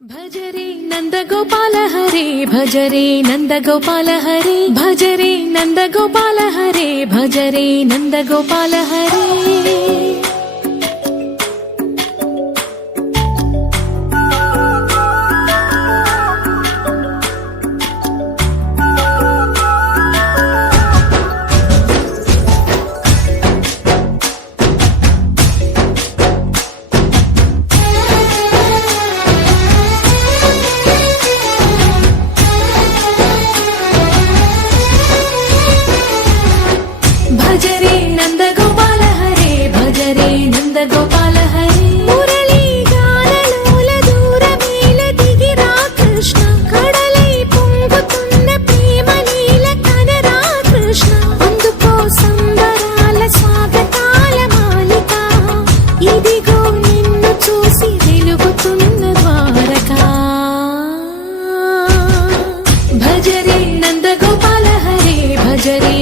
భజరే నందగోపాల హరే భజరే నందగోపాల హరే భజరే నందగోపాల హరే భజరే నందగోపాల హరే భజరే నందగోపాల హరే భజరే నందగోపాల హరే మురళీ గానలోల దూరమేల దిగిరా కృష్ణ కడలై పొంగుతున్న ప్రేమలీల కనరా కృష్ణ అందుకో సంబరాల స్వాగతాల మాలిక ఇదిగో నిన్ను చూసి వెలుగుతున్న ద్వారకా భజరే నందగోపాల హరే భజరే